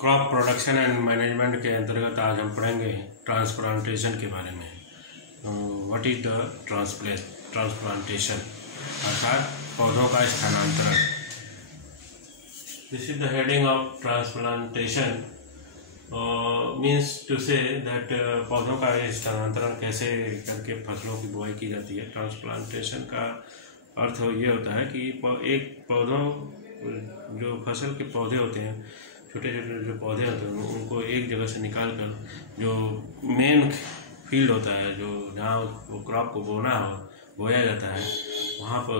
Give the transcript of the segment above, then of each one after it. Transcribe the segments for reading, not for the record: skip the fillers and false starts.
Crop production and management के अंतर्गत आज हम पढ़ेंगे ट्रांसप्लांटेशन के बारे में। व्हाट इज द ट्रांसप्लांटेशन अर्थात पौधों का स्थानांतरण। This is the heading of transplantation means to say that पौधों का स्थानांतरण कैसे करके फसलों की बुआई की जाती है। ट्रांसप्लांटेशन का अर्थ ये होता है कि एक पौधों जो फसल के पौधे होते हैं, छोटे छोटे जो पौधे होते हैं उनको एक जगह से निकाल कर जो मेन फील्ड होता है, जो जहाँ वो क्रॉप को बोया जाता है, वहाँ पर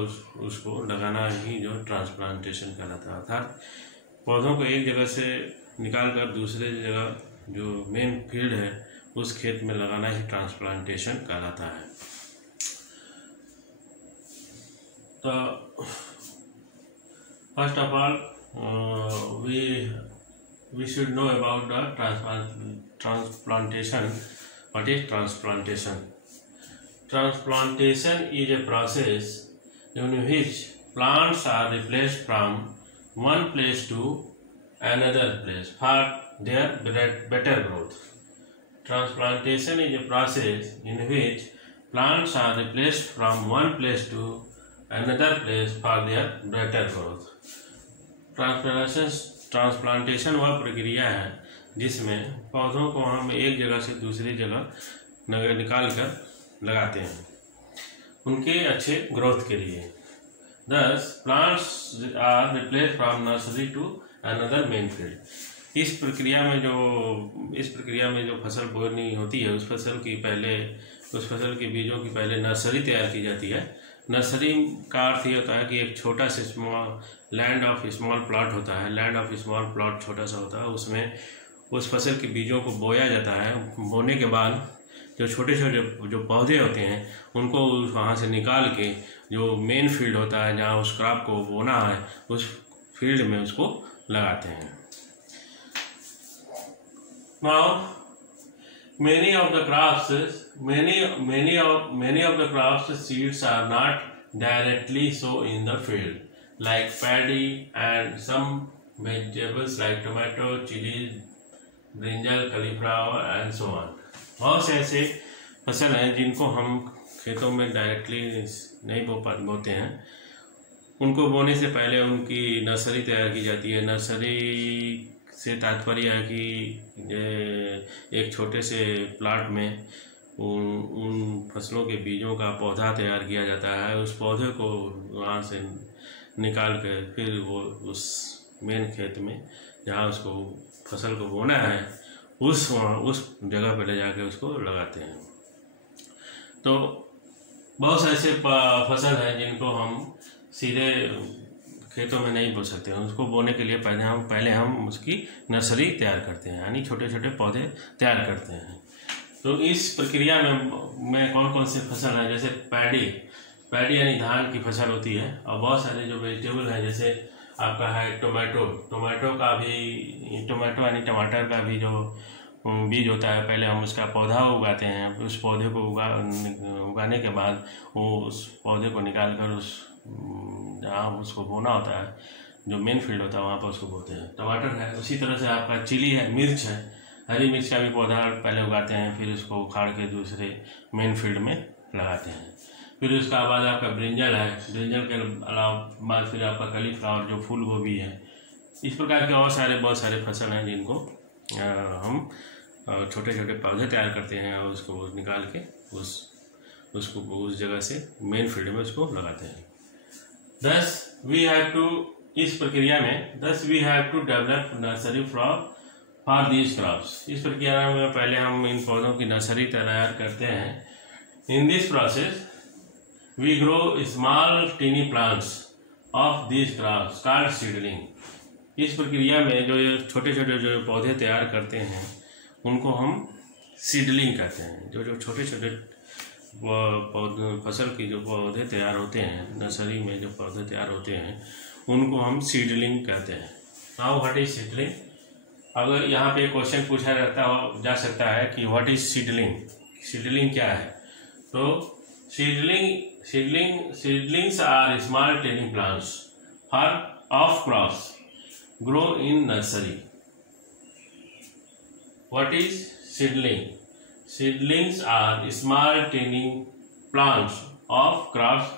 उसको लगाना ही जो ट्रांसप्लांटेशन कहलाता है। अर्थात पौधों को एक जगह से निकाल कर दूसरे जगह जो मेन फील्ड है उस खेत में लगाना ही ट्रांसप्लांटेशन कहलाता है। तो first of all we should know about the transplantation. What is transplantation? Transplantation is a process in which plants are replaced from one place to another place for their better growth. Transplantation is a process in which plants are replaced from one place to another place for their better growth. Transplantation वह प्रक्रिया है जिसमें पौधों को हम एक जगह से दूसरी जगह निकाल कर लगाते हैं उनके अच्छे ग्रोथ के लिए। Thus, plants are replaced from nursery to another main field. इस प्रक्रिया में जो फसल बोनी होती है उस फसल के बीजों की पहले नर्सरी तैयार की जाती है। नर्सरी का अर्थ ये होता है कि एक छोटा सा लैंड ऑफ स्मॉल प्लॉट होता है। लैंड ऑफ स्मॉल प्लॉट छोटा सा होता है, उसमें उस फसल के बीजों को बोया जाता है। बोने के बाद जो छोटे छोटे जो पौधे होते हैं उनको वहाँ से निकाल के जो मेन फील्ड होता है जहाँ उस क्रॉप को बोना है उस फील्ड में उसको लगाते हैं। Now, many of the crops seeds are not directly sown in the field, like paddy and some vegetables like tomato, chilies, brinjal, cauliflower and so on. बहुत से ऐसे फसल हैं जिनको हम खेतों में डायरेक्टली नहीं बोते हैं। उनको बोने से पहले उनकी नर्सरी तैयार की जाती है। नर्सरी से तात्पर्य है कि एक छोटे से प्लाट में उन फसलों के बीजों का पौधा तैयार किया जाता है। उस पौधे को वहाँ से निकाल कर फिर वो उस मेन खेत में जहाँ उसको फसल को बोना है उस जगह पर ले जाके उसको लगाते हैं। तो बहुत से ऐसे फसल हैं जिनको हम सीधे खेतों में नहीं बो सकते हैं। उसको बोने के लिए पहले हम उसकी नर्सरी तैयार करते हैं, यानी छोटे छोटे पौधे तैयार करते हैं। तो इस प्रक्रिया में कौन कौन से फसल हैं, जैसे पैडी यानी धान की फसल होती है, और बहुत सारे जो वेजिटेबल हैं जैसे आपका है टोमेटो यानी टमाटर का भी जो बीज होता है पहले हम उसका पौधा उगाते हैं। उस पौधे को उगाने के बाद वो उस पौधे को निकाल कर जहाँ उसको बोना होता है जो मेन फील्ड होता है वहाँ पर उसको बोते हैं। टमाटर है, उसी तरह से आपका चिली है, मिर्च है, हरी मिर्च का भी पौधा पहले उगाते हैं, फिर उसको उखाड़ के दूसरे मेन फील्ड में लगाते हैं। फिर उसका बाद आपका ब्रिंजल है, ब्रिंजल के अलावा बाद फिर आपका cauliflower जो फूल गोभी है। इस प्रकार के और बहुत सारे फसल हैं जिनको हम छोटे छोटे पौधे तैयार करते हैं और उसको निकाल के उसको उस जगह से मेन फील्ड में उसको लगाते हैं। इस प्रक्रिया में we have to develop nursery for these crops. इस प्रक्रिया में पहले हम इन पौधों की नर्सरी तैयार करते हैं। In this process we grow small tiny plants of these crops called seedling. इस प्रक्रिया में जो छोटे छोटे जो पौधे तैयार करते हैं उनको हम सीडलिंग कहते हैं। जो छोटे छोटे फसल की जो पौधे तैयार होते हैं, नर्सरी में जो पौधे तैयार होते हैं उनको हम सीडलिंग कहते हैं। Now what is seedling? अगर यहाँ पे क्वेश्चन पूछा जा सकता है कि व्हाट इज सीडलिंग क्या है? तो seedlings are small tiny plants of crops grow in nursery. What is seedling? Seedlings are small tiny plants of crops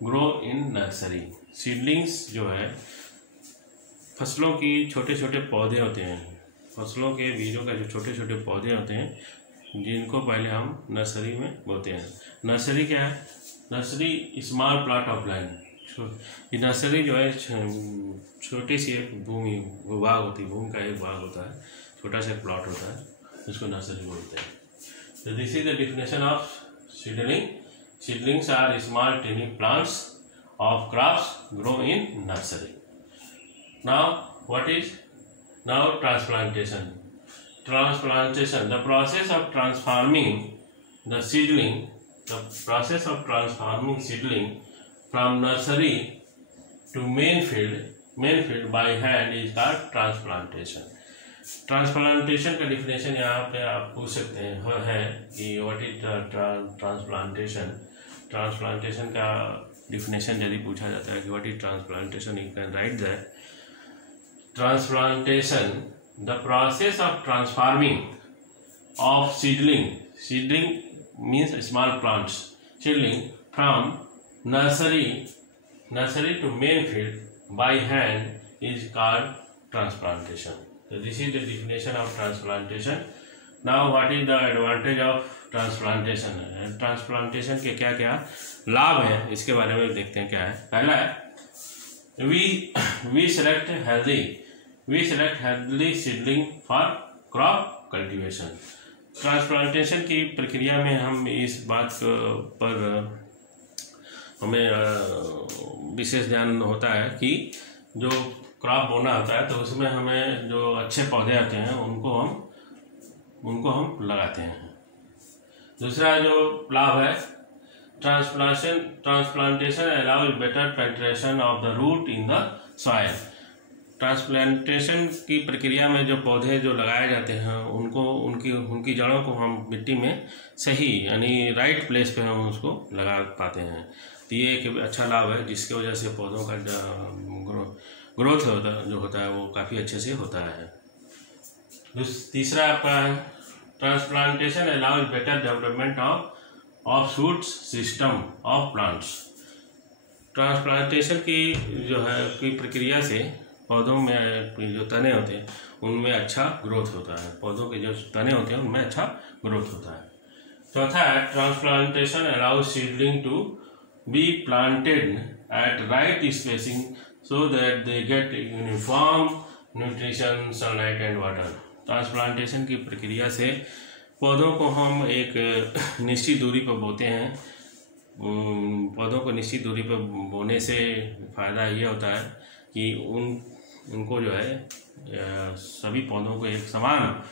grow in nursery. Seedlings जो है फसलों की छोटे छोटे पौधे होते हैं, फसलों के बीजों का जो छोटे छोटे पौधे होते हैं, जिनको पहले हम नर्सरी में बोते हैं। नर्सरी क्या है? Nursery small plot of land. ये नर्सरी जो है छोटी सी एक भूमि भाग होती है, भूमि का एक भाग होता है, छोटा सा प्लॉट होता है, जिसको नर्सरी बोलते हैं। तो this is the definition of seedling. Seedlings are small tiny plants of crops grow in nursery. Now what is now transplantation? Transplantation, the process of transforming the seedling, from nursery to main field by hand is called transplantation. Transplantation का definition यहाँ पे आप पूछ सकते हैं है कि what is transplantation. Transplantation का डिफिनेशन यदि पूछा जाता है कि what is transplantation, you can write that transplantation the process of transforming of seedling means small plants, seedling from nursery to main field by hand is called transplantation. So this is the definition of transplantation. Now what is the advantage of transplantation? Transplantation के क्या क्या लाभ है इसके बारे में देखते हैं। क्या है? पहला है we select healthy seedling for crop cultivation. Transplantation की प्रक्रिया में हम इस बात पर हमें विशेष ध्यान होता है कि जो क्रॉप बोना होता है तो उसमें हमें जो अच्छे पौधे आते हैं उनको हम लगाते हैं। दूसरा जो लाभ है transplantation allows better penetration of the root in the soil. Transplantation की प्रक्रिया में जो पौधे जो लगाए जाते हैं उनकी जड़ों को हम मिट्टी में सही यानी राइट प्लेस पे हम उसको लगा पाते हैं। तो ये एक अच्छा लाभ है जिसकी वजह से पौधों का ग्रोथ होता है वो काफ़ी अच्छे से होता है। तीसरा आपका transplantation allows better development of shoots system of plants. Transplantation की जो है की प्रक्रिया से पौधों में जो तने होते हैं उनमें अच्छा ग्रोथ होता है, पौधों के जो तने होते हैं उनमें अच्छा ग्रोथ होता है। चौथा है transplantation allows seedling to be planted at right spacing so that they get uniform nutrition, sunlight and water. Transplantation की प्रक्रिया से पौधों को हम एक निश्चित दूरी पर बोते हैं। पौधों को निश्चित दूरी पर बोने से फ़ायदा ये होता है कि उनको जो है सभी पौधों को एक समान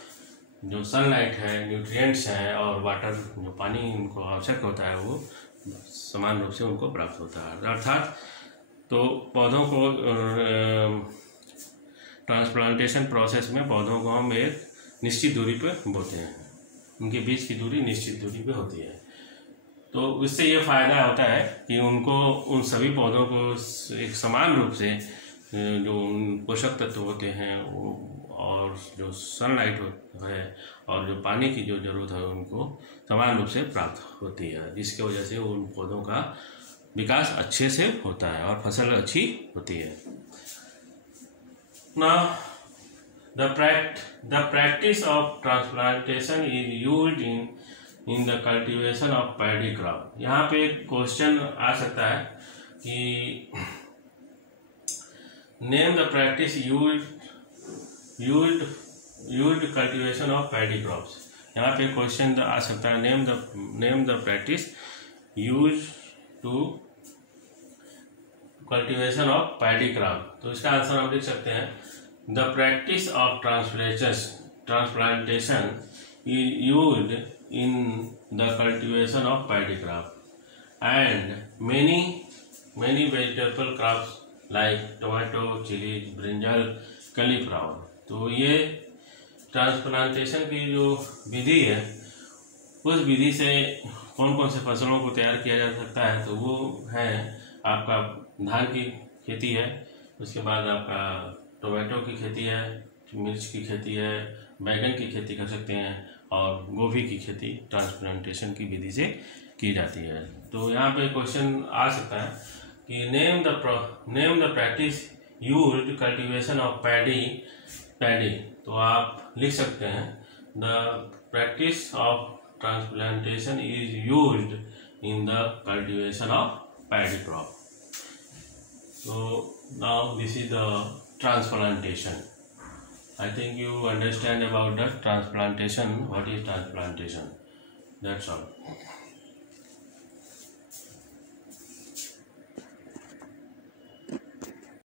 जो सनलाइट है, न्यूट्रिएंट्स हैं और वाटर जो पानी उनको आवश्यक होता है वो समान रूप से उनको प्राप्त होता है। अर्थात तो पौधों को ट्रांसप्लांटेशन प्रोसेस में पौधों को हम एक निश्चित दूरी पर बोते हैं, उनके बीच की दूरी निश्चित दूरी पे होती है। तो इससे ये फ़ायदा होता है कि उनको उन सभी पौधों को एक समान रूप से जो पोषक तत्व होते हैं और जो सनलाइट है और जो पानी की जो ज़रूरत है उनको समान रूप से प्राप्त होती है, जिसकी वजह से उन पौधों का विकास अच्छे से होता है और फसल अच्छी होती है। Now the practice of transplantation is used in the cultivation of paddy crop. यहाँ पे एक क्वेश्चन आ सकता है कि name the practice used cultivation of paddy crops. यहाँ पे क्वेश्चन आ सकता है name the practice used to cultivation of paddy crop. तो इसका आंसर हम लिख सकते हैं the practice of transplantation is used in the cultivation of paddy crop and many vegetable crops like tomato, chili, brinjal, cauliflower. तो ये transplantation की जो विधि है उस विधि से कौन कौन से फसलों को तैयार किया जा सकता है, तो वो है आपका धान की खेती है, उसके बाद आपका टोमेटो की खेती है, मिर्च की खेती है बैगन की खेती कर सकते हैं और गोभी की खेती ट्रांसप्लांटेशन की विधि से की जाती है। तो यहाँ पे क्वेश्चन आ सकता है कि name the practice used cultivation of paddy. तो आप लिख सकते हैं the practice of transplantation is used in the cultivation of paddy crop. So now this is the transplantation. I think you understand about the transplantation. What is transplantation? That's all.